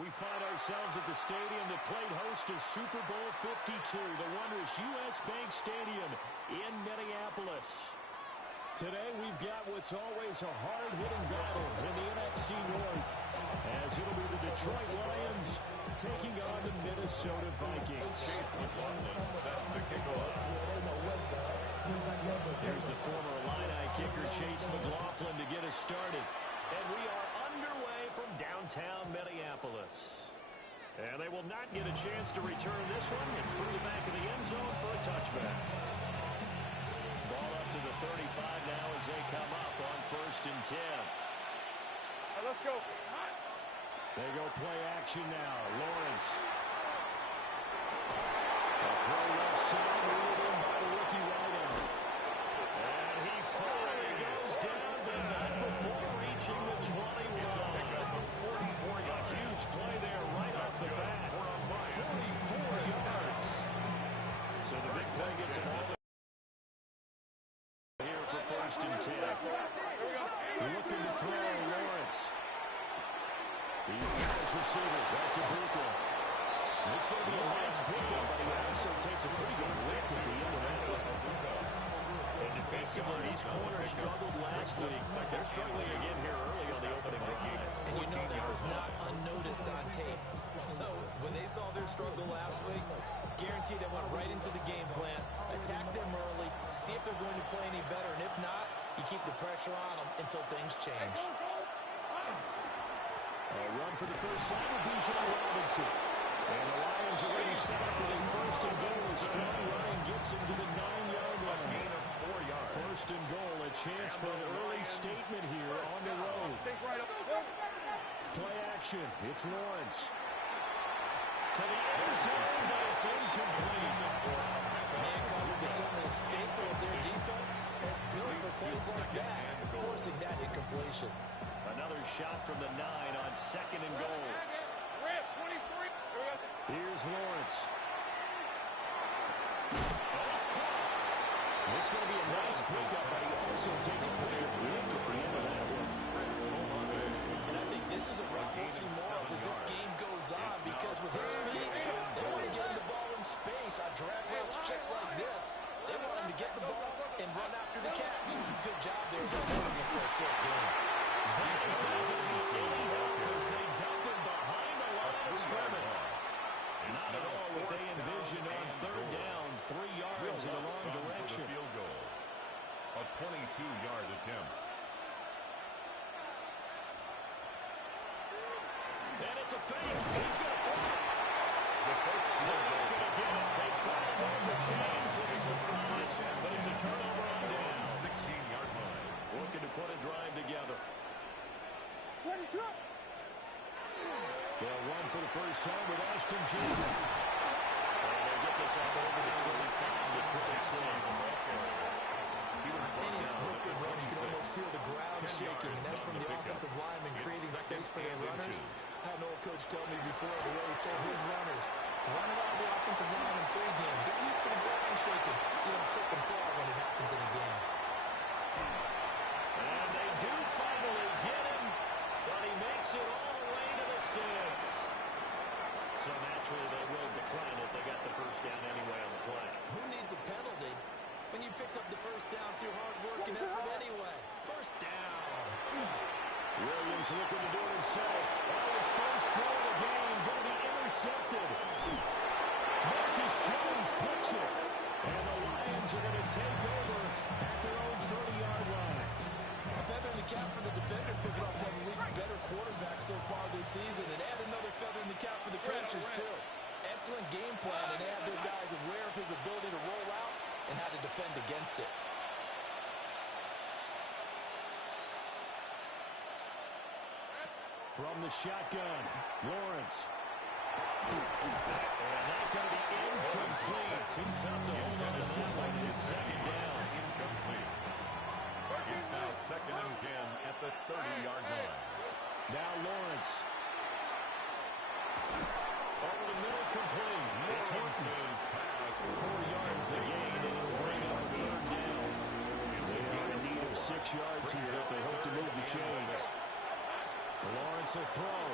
We find ourselves at the stadium that played host to Super Bowl 52, the wondrous U.S. Bank Stadium in Minneapolis. Today we've got what's always a hard-hitting battle in the NFC North, as it'll be the Detroit Lions taking on the Minnesota Vikings. Here's the former Illini kicker Chase McLaughlin to get us started. And we are underway from downtown Minneapolis. And they will not get a chance to return this one. It's through the back of the end zone for a touchback. Ball up to the 35 now as they come up on 1st and 10. All right, let's go. They go play action now. Lawrence. A throw left side, ruled in by the rookie wideout. And he finally goes down, but not before reaching the 21. A huge play there right off the bat. 44 yards. So the big play gets him all here for 1st and 10. Looking to throw, Lawrence. He's got his receiver. That's a Ibuka. It's going to be a nice pickup, but he also takes a pretty good lick at the end of that. And defensively, these corners struggled last week. They're struggling again here early on the opening drive. And you know that was not unnoticed on tape. So when they saw their struggle last week, guaranteed they went right into the game plan, attack them early, see if they're going to play any better, and if not, you keep the pressure on them until things change. A run for the first time with Bijan Robinson. And the Lions are ready set up with a 1st and goal. A strong run gets him to the 9-yard line. Gain of 4 yards. 1st and goal. A chance for an early statement here on the road. Play action. It's Lawrence. To the end zone, but it's incomplete. Man coverage is certainly a staple of their defense. It's built for plays like that, forcing that incompletion. Another shot from the 9 on 2nd and goal. Here's Lawrence. Oh, it's caught. It's going to be a nice pickup, but he also takes a pretty good lick at the end of that one. And I think this is a route we'll see more of as this game goes on, because with his speed, they want to get him the ball in space on drag routes just like this. They want him to get the ball and run after the catch. Good job there for holding him for a short game. That is not going to be any help as they dump him behind the line of scrimmage. Not at all what they envisioned on 3rd down, 3 yards in the wrong direction. Field goal. A 22-yard attempt. And it's a fake. He's going to throw it. They're not going to get it. They try to move the chains with a surprise, but it's a turnover on down. 16-yard line. Looking to put a drive together. They'll run for the first time with Ashton Johnson. And they'll get this out over the 25 to 26. Any explosive run, you can almost feel the ground shaking, and that's from the offensive linemen creating space for their runners. I had an old coach tell me before, he always told his runners, run around the offensive line in pregame. Get used to the ground shaking so you don't trip and fall when it happens in a game. And they do finally get him, but he makes it all the way to the 6. So naturally they will decline it. They got the first down anyway on the play. Who needs a penalty when you picked up the first down through hard work and effort anyway? First down. Williams looking to do it himself. On his first throw of the game, going to be intercepted. Marcus Jones picks it. And the Lions are going to take over at their own 30-yard line. A feather in the cap for the defender, picking up one of the league's better quarterbacks so far this season, and add another feather in the cap for the coaches, too. Excellent game plan, and they have their guys aware of his ability to roll out and how to defend against it. From the shotgun, Lawrence. And that's going to be incomplete. Too tough to hold on to that one. It's 2nd down. Incomplete. It's now 2nd and 10 at the 30-yard line. Now Lawrence. Over the middle, complete. It's Horton's pass. 4 yards the gain, and it'll bring up 3rd down. They are in need of 6 yards here if they hope to move the chains. Lawrence will throw.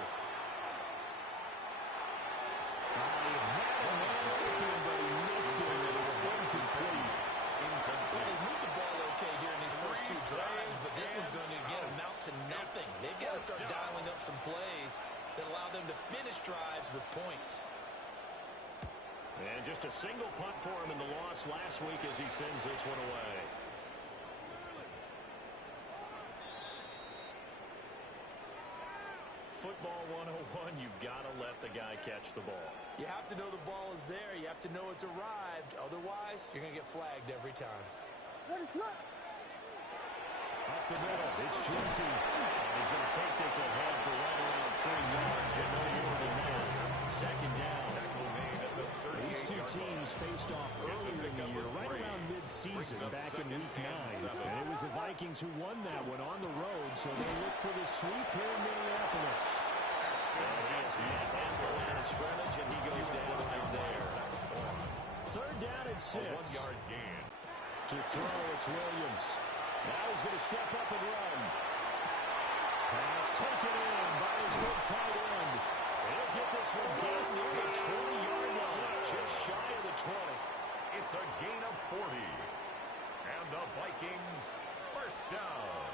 drives with points. And just a single punt for him in the loss last week as he sends this one away. Football 101, you've got to let the guy catch the ball. You have to know the ball is there. You have to know it's arrived. Otherwise, you're going to get flagged every time. Up the middle, it's Junty. He's going to take this ahead for right around 3 yards. And no more than that. Second down. These two teams faced off earlier in the year, right around mid-season, back in Week 9. And it was the Vikings who won that one on the road, so they look for the sweep here in Minneapolis. And he is met at the line of scrimmage, and he goes down right there. Third down and 6. A 1-yard gain. To throw, it's Williams. Now he's going to step up and run. Pass taken in by his big tight end. He'll get this one down near the 20-yard line, just shy of the 20. It's a gain of 40. And the Vikings first down.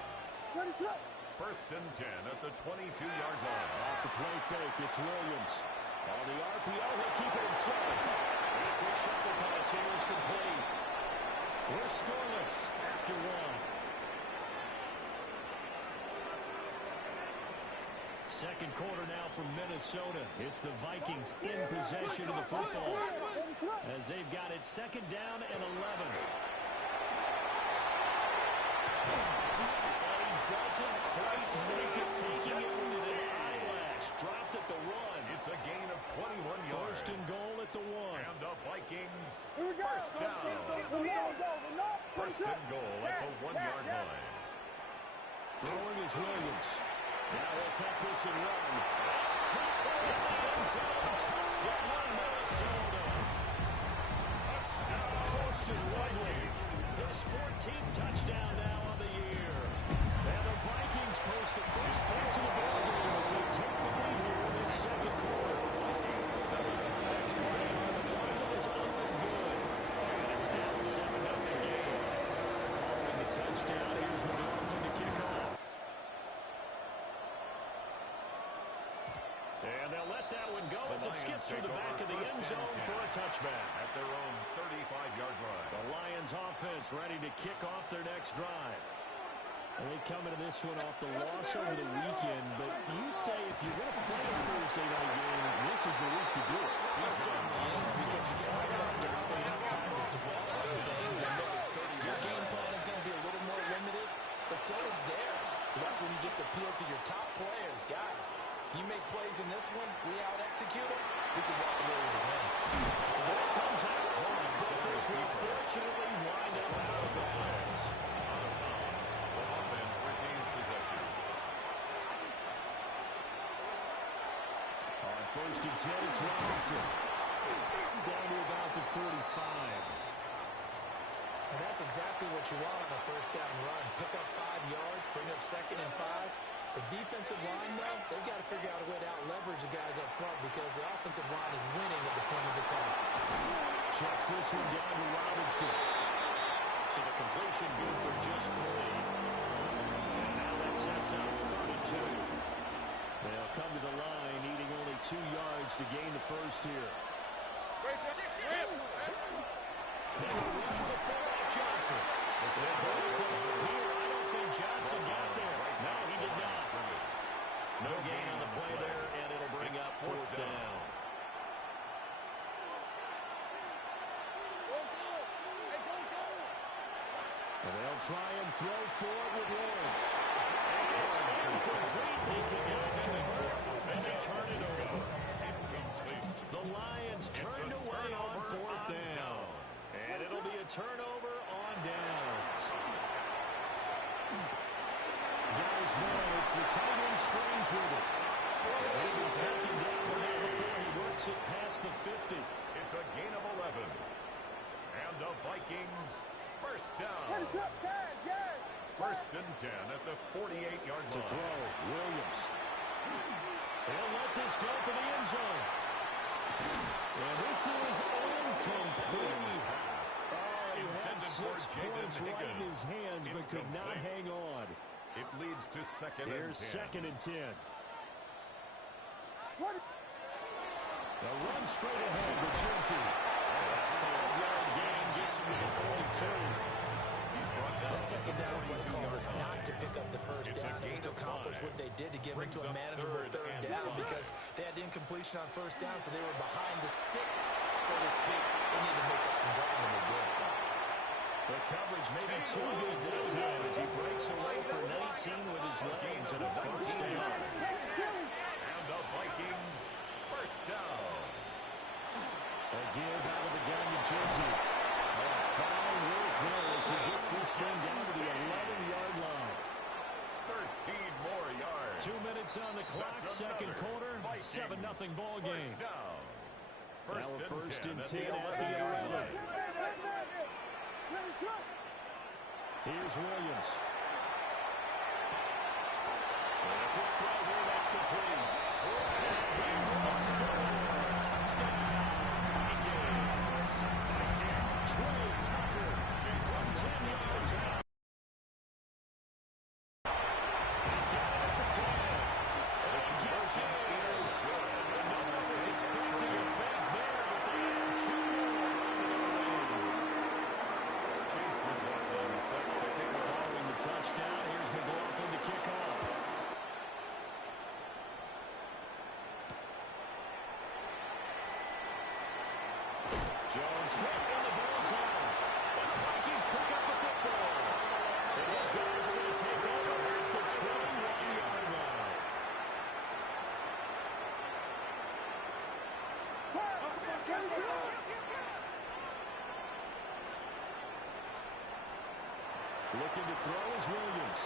First and 10 at the 22-yard line. Off the play fake, it's Williams. On the RPO, he'll keep it himself. And a quick shuffle pass here is complete. We're scoreless after 1. Second quarter now from Minnesota. It's the Vikings in possession of the football as they've got it second down and 11. And he doesn't quite make it, taking it with an eyelash. Dropped at the 1. It's a gain of 21 yards. First and goal at the 1. And the Vikings first down. First and goal at the 1-yard line. Throwing is Williams. Now he'll take this and run. That's caught in the end zone. Touchdown, Minnesota. Touchdown. Austin Riley. His 14th touchdown now on the year. And the Vikings post the first points of the ball game as they take the lead here in this second quarter. Extra game on the buzzer is up and good. It's now a 7-0 game. Following the touchdown, here's McLaughlin to kick off. And they'll let that one go as it skips through the back of the end zone for a touchback. At their own 35-yard line. The Lions offense ready to kick off their next drive. And they come into this one off the loss over the weekend, but you say if you're going to play a Thursday night game, this is the week to do it. It certainly is, because you get right back out there and have time to dwell on things. And your game plan is going to be a little more limited, but so is theirs. So that's when you just appeal to your top players. Guys, you make plays in this one, we out-execute them, we can walk away with a win. The ball comes out, but this will fortunately wind up out of bounds. The offense retains possession. On first and 10, it's Robinson. Down to about the 45. And that's exactly what you want on a first down run. Pick up 5 yards, bring up second and 5. The defensive line, though, they've got to figure out a way to out-leverage the guys up front because the offensive line is winning at the point of attack. Checks this one down to Robinson. So the completion good for just 3. And now that sets up 32. They'll come to the line, needing only 2 yards to gain the first here. They will run with the fullback Johnson. They're both up here. I don't think Johnson got there. No, he did not. No gain on the play there, and it'll bring up 4th down. And they'll try and throw for it with Lawrence. It's incomplete. They cannot convert, and they turn it over. The Lions turned away on 4th down. And it'll be a turnover on downs. Guys know it's the tight end Strange with it. They've been taking that one before he works it past the 50. It's a gain of 11. And the Vikings first down. First and 10 at the 48-yard line. To throw, Williams. They'll let this go for the end zone. And this is incomplete. He had 6 points right in his hands, but could not hang on. It leads to second and 10. Here's second and 10. Looking straight ahead with Junty. That 5-yard gain gets him to the 42. That second down play call was not to pick up the first down. It was to accomplish what they did to get into a manageable third down because they had incompletion on first down, so they were behind the sticks, so to speak. They needed to make up some ground, and they did. The coverage may be too good that time as he breaks away for 19 with his legs and a first down. And the Vikings first down. A give out of the gun to Junty. Fine work there as he gets this thing down to the 11-yard line. 13 more yards. 2 minutes on the clock, second quarter, 7-0 ball game. Now a first and 10 at the 11. Here's Williams. And a quick throw there, that's complete. And he will score. Touchdown. Trey Tucker from 10 yards out. He's got it at the 10. And gets in. No one was expecting a fake there, but they had 2 more on their way. Chase McLaughlin set to kick following the touchdown. Here's McLaughlin to kick off. Jones right in the bullseye. And the Vikings pick up the football. And these guys are going to take over at the 21-yard line. Looking to throw is Williams.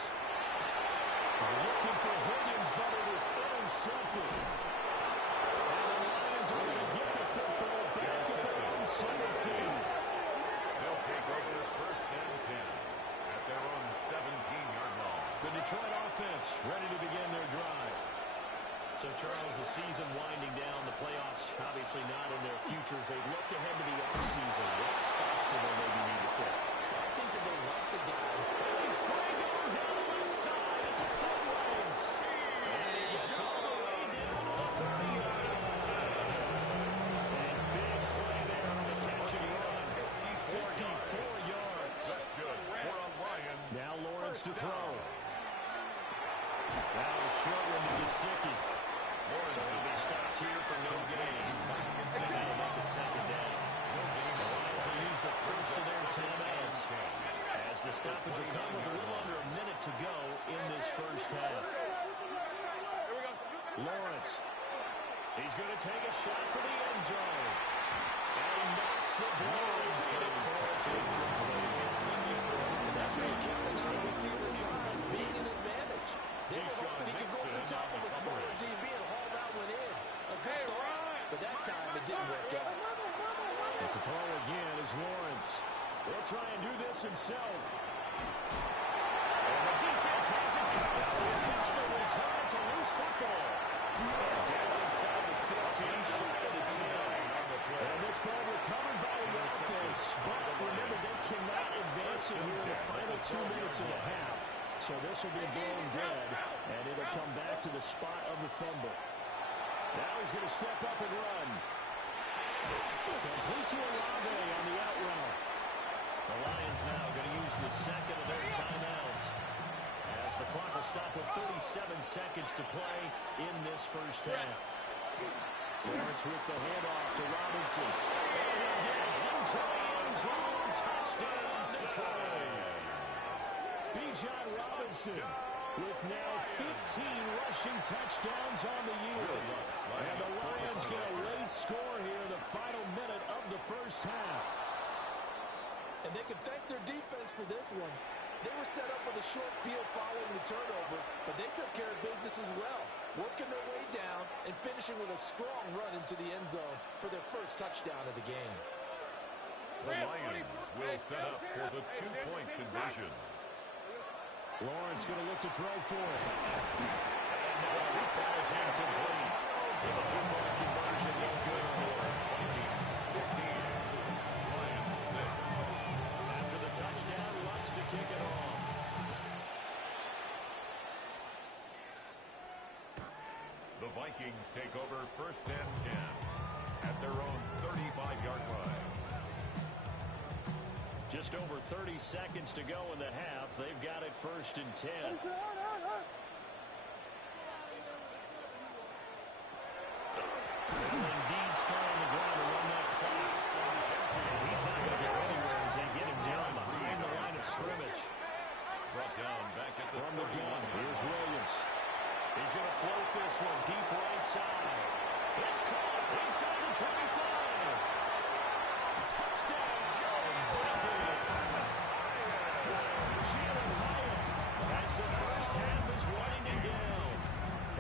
Looking for Williams, but it is intercepted. And the Lions are going to get the football back at their own 17. They'll take over first and 10 at their own 17-yard line. The Detroit offense ready to begin their drive. So, Charles, the season winding down, the playoffs obviously not in their futures. They look ahead to the offseason. What spots do they maybe need to fill? I think that they like the guy. He's free going down the left side. It's a foot race. And he gets all the way down to the 30-yard line. And big play there on the catch and run. 54 yards. That's good for a Lions. Now Lawrence to throw. That was short one to Gesicki. So he'll be stopped here for no gain. And that'll make it second down. The Lions will use the first of their timeouts as the stoppage will come with a little under a minute to go in this first half. Lawrence. He's going to take a shot for the end zone. And he knocks the ball and it falls incomplete. And that's what you're counting on the receiver size, being an advantage. They were hoping he could go to the top of a smaller DB and haul that one in. A good thought, but that time it didn't work out. And to throw again is Lawrence. He'll try and do this himself. And the defense has it covered. He's got the return. It's a loose football. And down inside the 15, shy of the 10. And this ball recovered by the offense. But remember, they cannot advance it here in the final 2 minutes and a half. So this will be blown dead, and it'll come back to the spot of the fumble. Now he's going to step up and run. Complete to Olave on the out route. The Lions now going to use the second of their timeouts as the clock will stop with 37 seconds to play in this first half. Lawrence with the handoff to Robinson. And he gets into the end zone. Touchdown, Detroit. Bijan Robinson with now 15 rushing touchdowns on the year. And the Lions get a late score here in the final minute of the first half. And they can thank their defense for this one. They were set up with a short field following the turnover, but they took care of business as well, working their way down and finishing with a strong run into the end zone for their first touchdown of the game. The Lions will set up for the two-point conversion. Lawrence going to look to throw for it. And now it falls incomplete. So the two-point conversion no good for Vikings 15. Lions 6. After the touchdown, Lutz to kick it off. The Vikings take over first and 10 at their Just over 30 seconds to go in the half. They've got it 1st and 10. Indeed, start on the ground to run that clock. And he's not going to go anywhere as they get him down behind the line of scrimmage. Brought down back at the from the gun. Here's Williams. He's going to float this one deep right side. It's caught inside the 25. Touchdown, Vikings. Jalen Hyatt as the first half is winding down.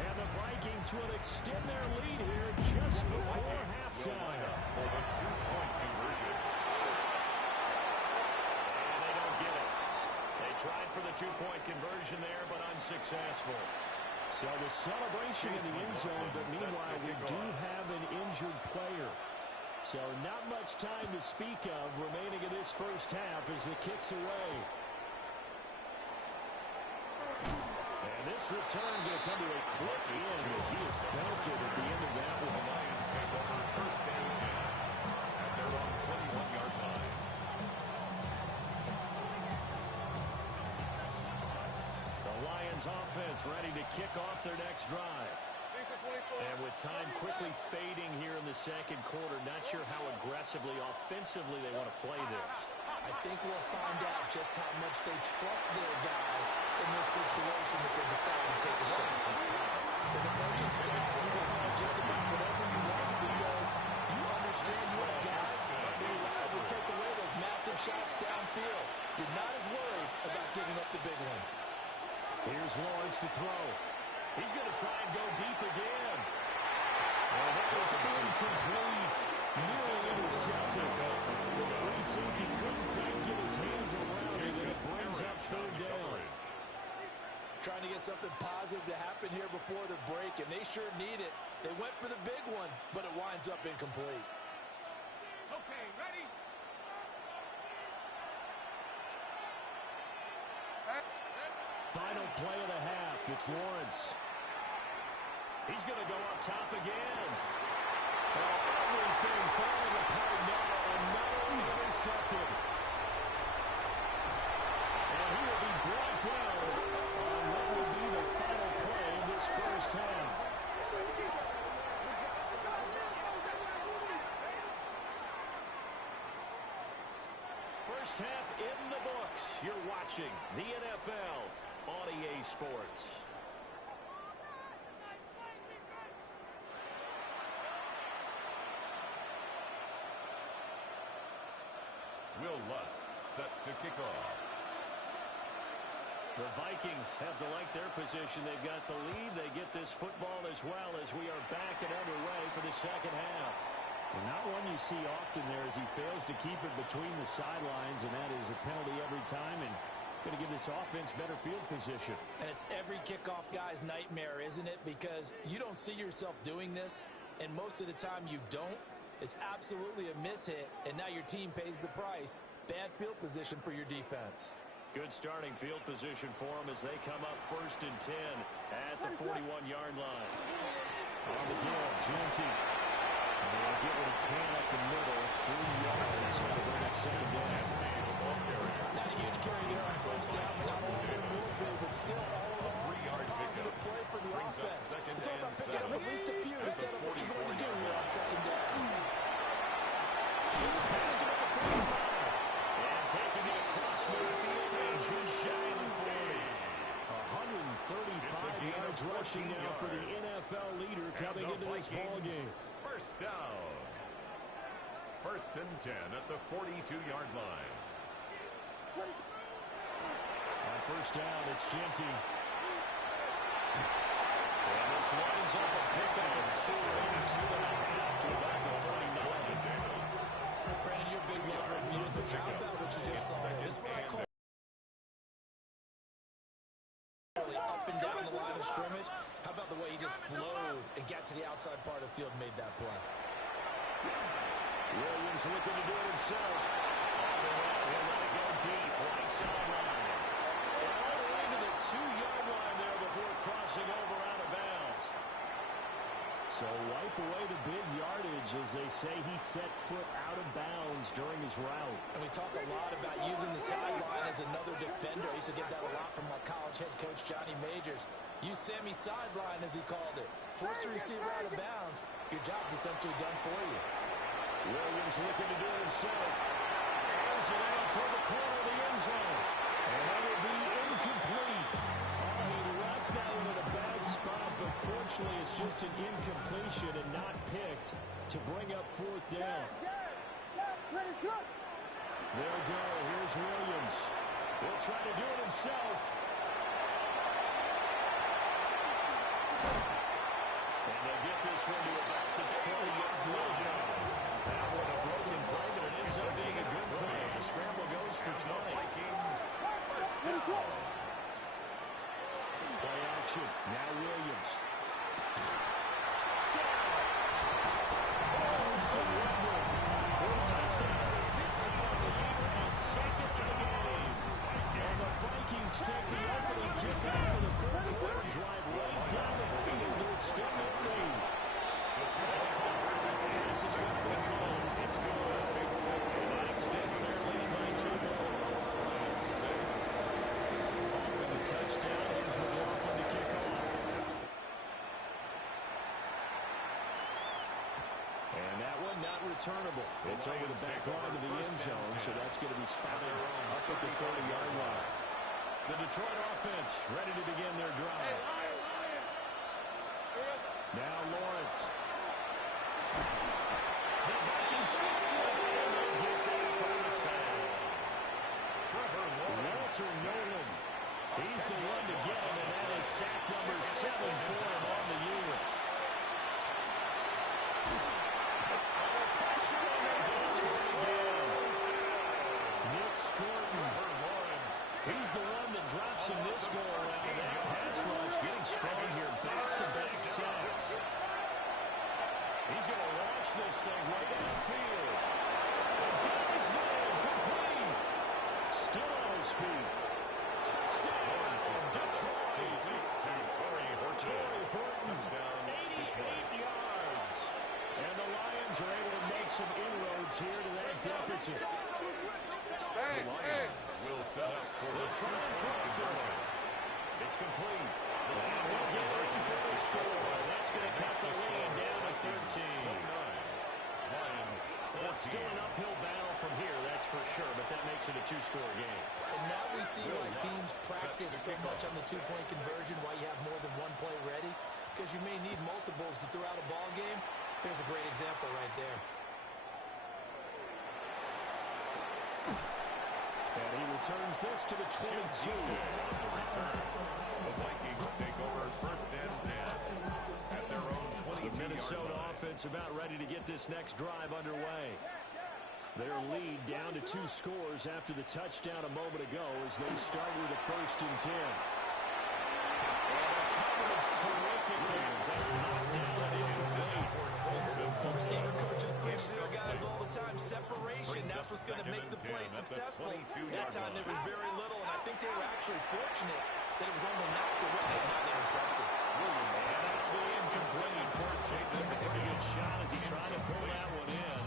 And the Vikings will extend their lead here just before halftime. For the 2-point conversion. And they don't get it. They tried for the 2-point conversion there, but unsuccessful. So the celebration in the end zone, but meanwhile we do have an injured player. So not much time to speak of remaining in this first half as the kick's away. And this return going to come to a quick end as he is belted at the end of that one. The Lions take over 1st and 10 at their own 21-yard line. The Lions offense ready to kick off their next drive. And with time quickly fading here in the second quarter, not sure how aggressively, offensively they want to play this. I think we'll find out just how much they trust their guys in this situation if they decide to take a shot. As a coaching staff, you can call just about whatever you want because you understand you have guys that are allowed to take away those massive shots downfield. You're not as worried about giving up the big one. Here's Lawrence to throw. He's going to try and go deep again. Well, that was incomplete. Nearly intercepted. The free safety couldn't quite get his hands around it, and it brings up 3rd down. Trying to get something positive to happen here before the break, and they sure need it. They went for the big one, but it winds up incomplete. Okay, ready? Final play of the half. It's Lawrence. He's going to go up top again. Oh, everything falling apart now. Another intercepted. And he will be brought down on what will be the final play of this first half. First half in the books. You're watching the NFL on EA Sports. Will Lutz set to kick off. The Vikings have to like their position. They've got the lead. They get this football as well as we are back and underway for the second half. And not one you see often there as he fails to keep it between the sidelines, and that is a penalty every time, and going to give this offense better field position. And it's every kickoff guy's nightmare, isn't it? Because you don't see yourself doing this, and most of the time you don't. It's absolutely a mishit, and now your team pays the price. Bad field position for your defense. Good starting field position for them as they come up 1st and 10 at the 41-yard line. On the give, Genty. And they'll get what he can up the middle, 3 yards, so they'll bring up 2nd down. Not a huge carry there on 1st down, not all the movement, but still all in all, positive play for the offense. It's all about picking up at least a few to set up what you're going to do here on 2nd down. Shoots past him at the 45. And taking it across midfield and just shy of the 40. 135 yards rushing now for the NFL leader coming into this ballgame. First down. 1st and 10 at the 42-yard line. On 1st down, it's Genty. And this winds up a pickup of 2 to about the 39. Brandon, you're a big lover of music. How about what you just saw there? This is what I call up and down the line of scrimmage. How about the way he just flowed and got to the outside part of the field and made that play? Williams looking to do it himself. He'll let it go deep, right sideline. And all the way to the 2-yard line there before crossing over out of bounds. So wipe away the big yardage as they say he set foot out of bounds during his route. And we talk a lot about using the sideline as another defender. I used to get that a lot from my college head coach, Johnny Majors. Use Sammy sideline, as he called it. Force the receiver out of bounds. Your job's essentially done for you. Williams looking to do it himself. Airs it out toward the corner of the end zone. And that will be incomplete. Oh, he left that one in a bad spot, but fortunately it's just an incompletion and not picked to bring up fourth down. They'll go. Here's Williams. He'll try to do it himself. And they'll get this one to about the 20-yard line. That one a broken play, but it ends up being a good play. The scramble goes for 20. Vikings first down. Play action. Now Williams. Touchdown! Austin Weber. Touchdown number 15 on the year and second of the game. And the Vikings take the opening kickoff of the third quarter drive right down the field to extend their lead. It's caught. This is going to be called. It's good. And that extends their lead by 2 more. Following the touchdown, here's McLaughlin to kick off. And that one not returnable. It's over the back line of the end zone, so that's going to be spotted up at the 30-yard line. The Detroit offense ready to begin their drive. Now Lawrence. The Vikings after it, and they get that for the sack. Walter Nolan. He's the one to get him, and that is sack number 7 for him on the year. Under pressure, and they go to it again. Nick Scurton. He's the one that drops him this go around. That pass rush getting strong here. Back-to-back sacks. He's going to launch this thing right downfield. His man, complete. Still on his feet. Touchdown, Detroit. To Torrey Horton. Touchdown, 88 yards. And the Lions are able to make some inroads here to that deficit. The Lions will set up for the try. It's complete. And we'll get ready for the score. That's going to cut the lead down to 13. Well, it's still an uphill battle from here, that's for sure, but that makes it a 2-score game. And now we see why teams practice so much on the 2-point conversion, why you have more than one play ready, because you may need multiples to throw out a ball game. There's a great example right there. And he returns this to the 22. The Vikings take over first and 10 at their own 22-yard line. The Minnesota offense about ready to get this next drive underway. Their lead down to 2 scores after the touchdown a moment ago as they start with a first and 10. And the coverage terrific there as that's knocked down and incomplete. Receiver coaches preach to their guys all the time. Separation, that's what's going to make the play successful. That time there was very little, and I think they were actually fortunate that it was only knocked away and not intercepted. And that's the incomplete. Took a pretty good shot as he tried to pull that one in.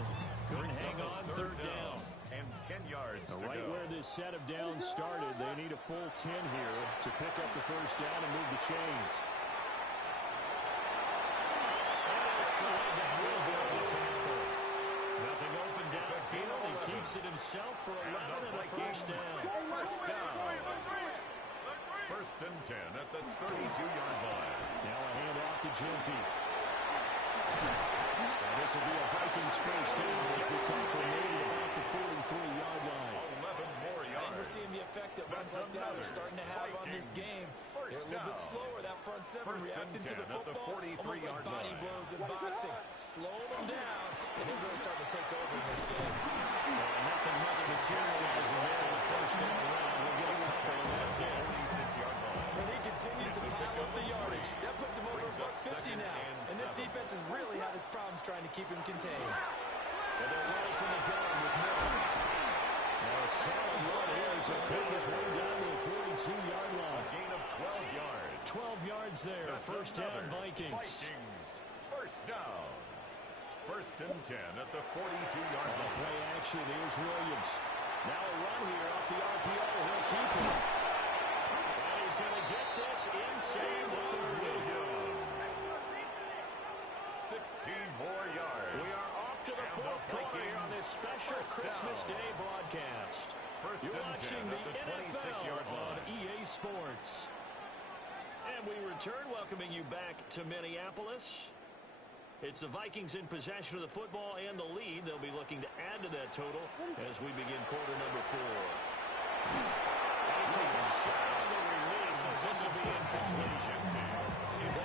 Couldn't hang on third down. And 10 yards to Right go. where this set of downs started, they need a full 10 here to pick up the first down and move the chains. Nothing open downfield. He keeps it himself for 11 and a first down. First and 10 at the 32-yard line. Now a handoff to Genty. And this will be a Vikings first down as the tackle made about the 43-yard line. 11 more yards. And we're seeing the effect that runs like that are starting to have on this game. They're a little bit slower, that front seven, reacting to the football, almost like body blows in boxing. Slow them down, and they're really starting to take over in this game. Nothing much materializing there in the first down round. We'll get a couple, and that's it. 46-yard line. And he continues to pile up the yardage. That puts him over $150 now. And this defense has really had its problems trying to keep him contained. And they're running from the gun with Miller. Now a solid run here as a pick his way down to the 42-yard line. Gain of 12 yards. 12 yards there. That's first down, Vikings. first down. First and 10 at the 42-yard line. Play action. Here's Williams. Now a run here off the RPO. He'll keep it. And he's going to get this inside the 16 more yards. We are off to the fourth quarter here on this special Christmas Day broadcast. You're watching the NFL on EA Sports. And we return, welcoming you back to Minneapolis. It's the Vikings in possession of the football and the lead. They'll be looking to add to that total as we begin quarter number 4. And he takes a shot on the release as this will be incomplete.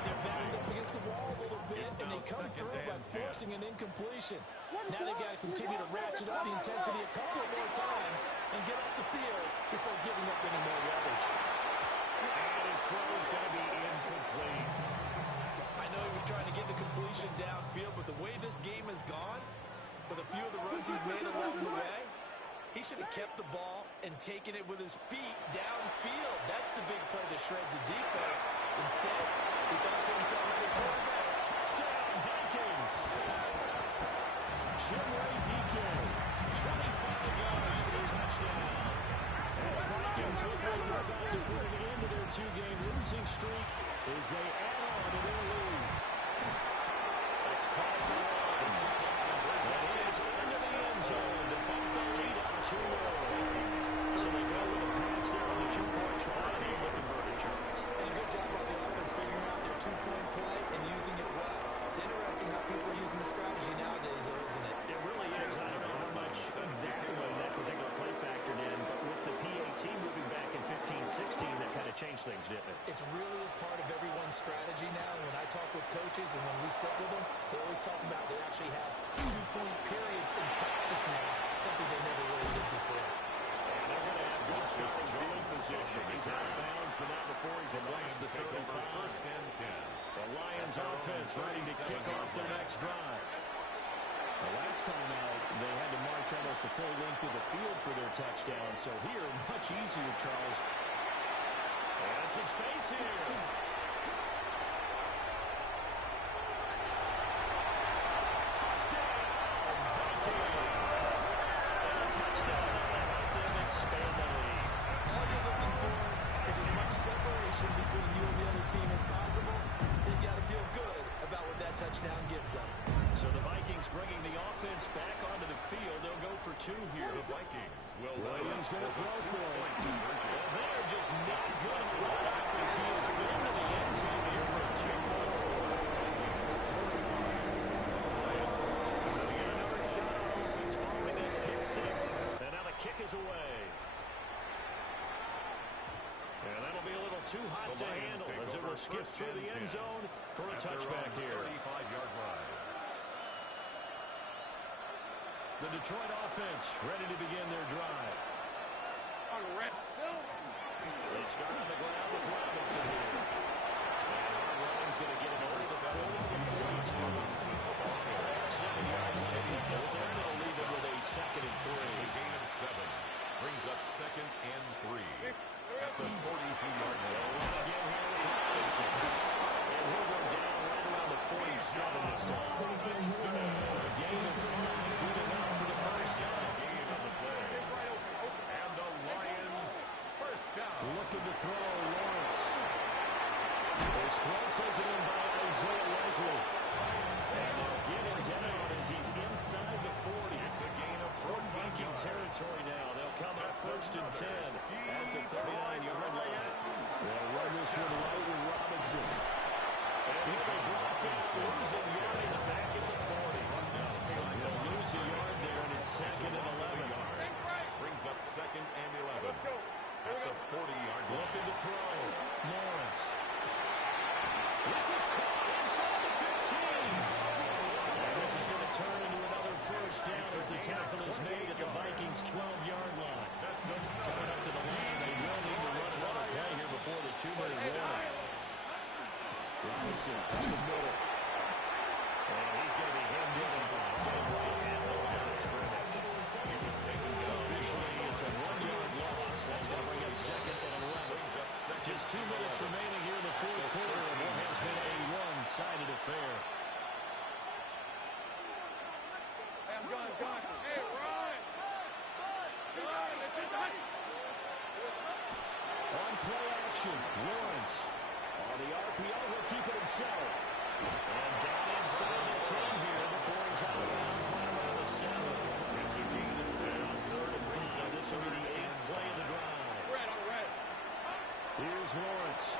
Their backs up against the wall a little bit, and they come through by forcing an incompletion. Now they've got to continue to ratchet up the intensity a couple of more times and get off the field before giving up any more yardage. And his throw is going to be incomplete. I know he was trying to get the completion downfield, but the way this game has gone, with a few of the runs he's made along the way, he should have kept the ball and taken it with his feet downfield. That's the big play that shreds the defense. Instead, he thought to himself, "The quarterback, Touchdown, Vikings. Jimray DK, 25 yards for the touchdown. And the Vikings look like they're about to put an end to their 2-game losing streak as they add on to their lead. It's caught the line. And it is into the end zone to bump the lead up 2-0. So they go with a pass there on the 2-point try and the converted, Charles. And a good job by the offense figuring out their 2-point play and using it well. It's interesting how people are using the strategy nowadays, though, isn't it? It really is. I don't know how much that particular play factored in, but with the PAT moving back in 15-16, that kind of changed things, didn't it? It's really a part of everyone's strategy now. When I talk with coaches and when we sit with them, they always talk about they actually have 2-point periods in practice now, something they never really did before. And they're going to have good starting field position. He's out of bounds, but not before he's across the 35. First and 10. The Lions offense ready to kick off their next drive. The last time out, they had to march almost the full length of the field for their touchdown. So here, much easier, Charles. And some space here. Touchdown, Vikings. And a touchdown to help them expand the lead. All you're looking for is as much separation between you and the other team as possible. They've got to feel good about what that touchdown gives them. So the Vikings bringing the offense back onto the field. They'll go for 2 here. The Vikings will Williams going to throw for it. conversion. And they're just not good on the run up as he is into the end zone here for a 2-4. To get another shot on offense following that pick 6. And now the kick is away. And that'll be a little too hot to handle as it will skip through the end zone for a touchback here. 35-yard line. The Detroit offense ready to begin their drive. They start on the ground with Robinson here. And Harlan's going to get it over the 40 to 42. 7 yards on it. They'll leave it with a 2nd and 3. It's a gain of 7. Brings up 2nd and 3. At the 42-yard line. Again here with Robinson. And we'll go down right around the 47 this time. Gain of 5. Good enough for the first down. Gain on the play. And the Lions first down. Looking to throw Lawrence. His throw taken in by Isaiah Likely. And they'll get him down as he's inside the 40. It's a gain of 14 Viking territory now. They'll come up 1st and 10 at the 39-yard line. They'll run this one light with Robinson. And he'll be brought down, losing yardage back at the 40. He'll lose a yard there, and it's 2nd and 11. Brings up 2nd and 11. At the 40-yard line. Looking to throw. Lawrence. This is caught inside the 15. And this is going to turn into another first down as the tackle is made at the Vikings' 12-yard line. Coming up to the line, they will need to run another play here before the 2-minute warning. Robinson up the middle. And he's going to be hemmed in and blocked at the line of scrimmage. Officially, it's a 1-yard loss. That's going to bring up 2nd and 11. Just 2 minutes remaining here in the fourth quarter of what has been a one-sided affair. Hey, run. On play action, Lawrence. On the RPO, he'll keep it himself. And down inside the 10 here before he's out of bounds right around the 7. It's a gain of 7. Third and 5. This will be the 8th play of the drive. I'm red. Here's Lawrence.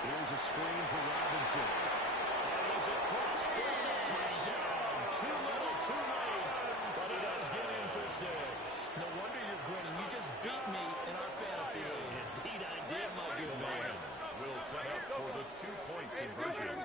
Here's a screen for Robinson. And he's across for the touchdown. Too little, too late. But he does get in for 6. No wonder you're grinning. You just beat me in our fantasy league. Indeed I did, my good man. Will set up for the 2-point conversion.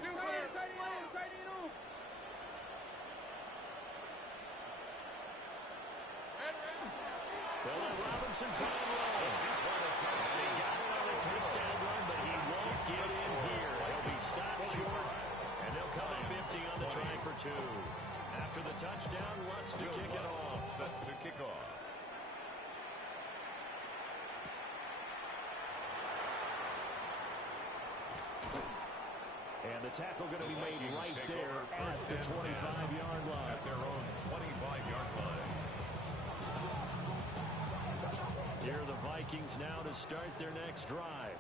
They'll let Robinson try and run. And he got it on a touchdown run, but he won't get in here. He'll be stopped short, and they'll come up empty on the try for 2. After the touchdown, wants to kick it off. Set to kick off. And the tackle going to be made right there at the 25-yard line. At their own 25-yard line. Here are the Vikings now to start their next drive.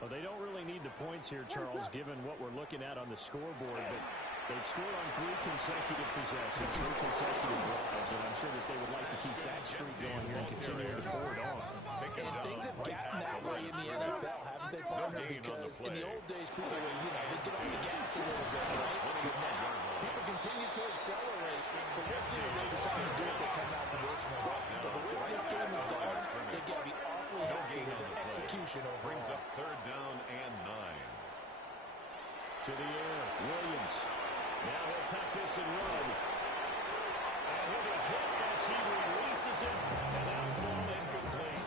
Well, they don't really need the points here, Charles, given what we're looking at on the scoreboard. But they've scored on 3 consecutive possessions, 3 consecutive drives, and I'm sure that they would like to keep that streak going here and continue to pour it on. And things have gotten that way in the NFL, haven't they, partner? Because in the old days, people were, they'd get off the gas a little bit, right? But now, people continue to accelerate. But we'll see what they decide to do as they come out of this one. But the way this game is going, they've got to be awfully happy with their execution overall. Brings up 3rd down and 9. To the air, Williams. Now he'll tuck this and run. And he'll be hit as he releases it, and that'll fall incomplete.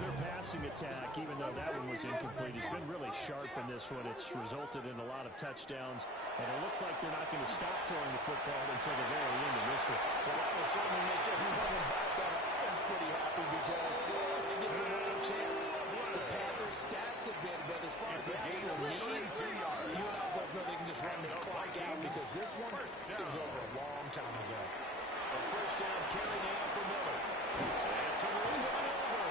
Their passing attack, even though that one was incomplete, has been really sharp in this one. It's resulted in a lot of touchdowns, and it looks like they're not going to stop throwing the football until the very end of this one. Well, that will certainly make everyone involved on offense pretty happy because it gives them another chance. The Panthers' stats have been, but as far as the actual need, you and I both know they can just run this clock out because this one is over a long time ago. A first down carry now for Miller. It's a run over.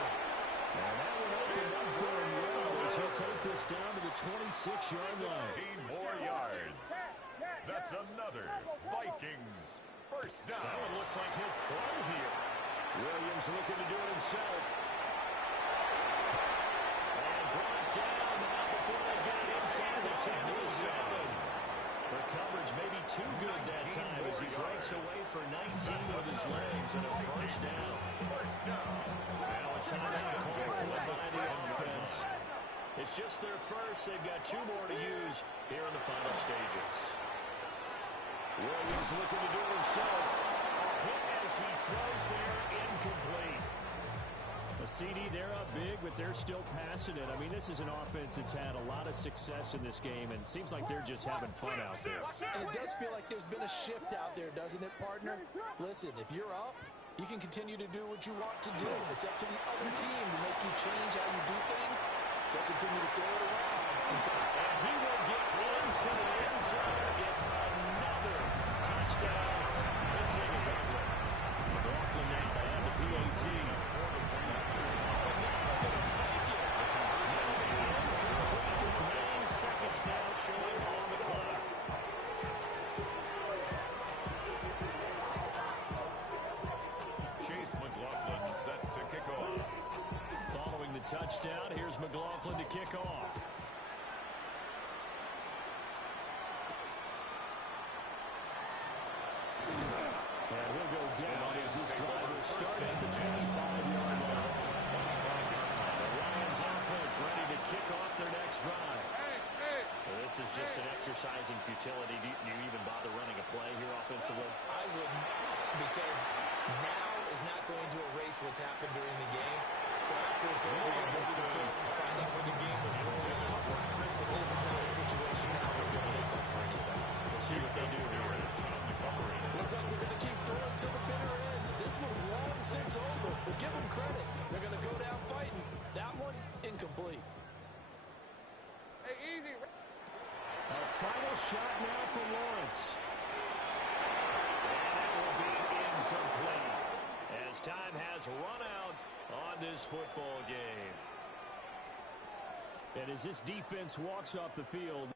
And that one opened up for him well as he'll take this down to the 26-yard line. 16 more yards. That's another Vikings first down. That one looks like he'll throw here. Williams looking to do it himself. And brought down now before they get it inside the 10 to the 7. The coverage may be too good that time as he breaks away for 19 with his legs and a first down. Now a timeout call for by the offense. It's just their first. They've got 2 more to use here in the final stages. Williams looking to do it himself. A hit as he throws there, incomplete. A CD, they're up big, but they're still passing it. I mean, this is an offense that's had a lot of success in this game, and it seems like they're just having fun out there. And it does feel like there's been a shift out there, doesn't it, partner? Listen, if you're up, you can continue to do what you want to do. It's up to the other team to make you change how you do things. They'll continue to throw it around. And he will get into the end zone. It's another touchdown. This thing is ugly. McLaughlin now to add the PAT. Seconds now showing on the clock. Chase McLaughlin set to kick off. Following the touchdown, here's McLaughlin to kick off. And he'll go down as this drive will start at the 25-yard line. The Lions offense ready to kick off their next drive. Well, this is just an exercise in futility. Do you even bother running a play here offensively? I wouldn't, because now is not going to erase what's happened during the game. So after it's over, we'll go to the field and find out where the game was really awesome. But this is not a situation now where we're going to make up for anything. We'll see what they do here. Looks like they're going to keep throwing to the bitter end. This one's long since over, but give them credit. They're going to go down fighting. That one, incomplete. Hey, easy. A final shot now for Lawrence. Time has run out on this football game. And as this defense walks off the field,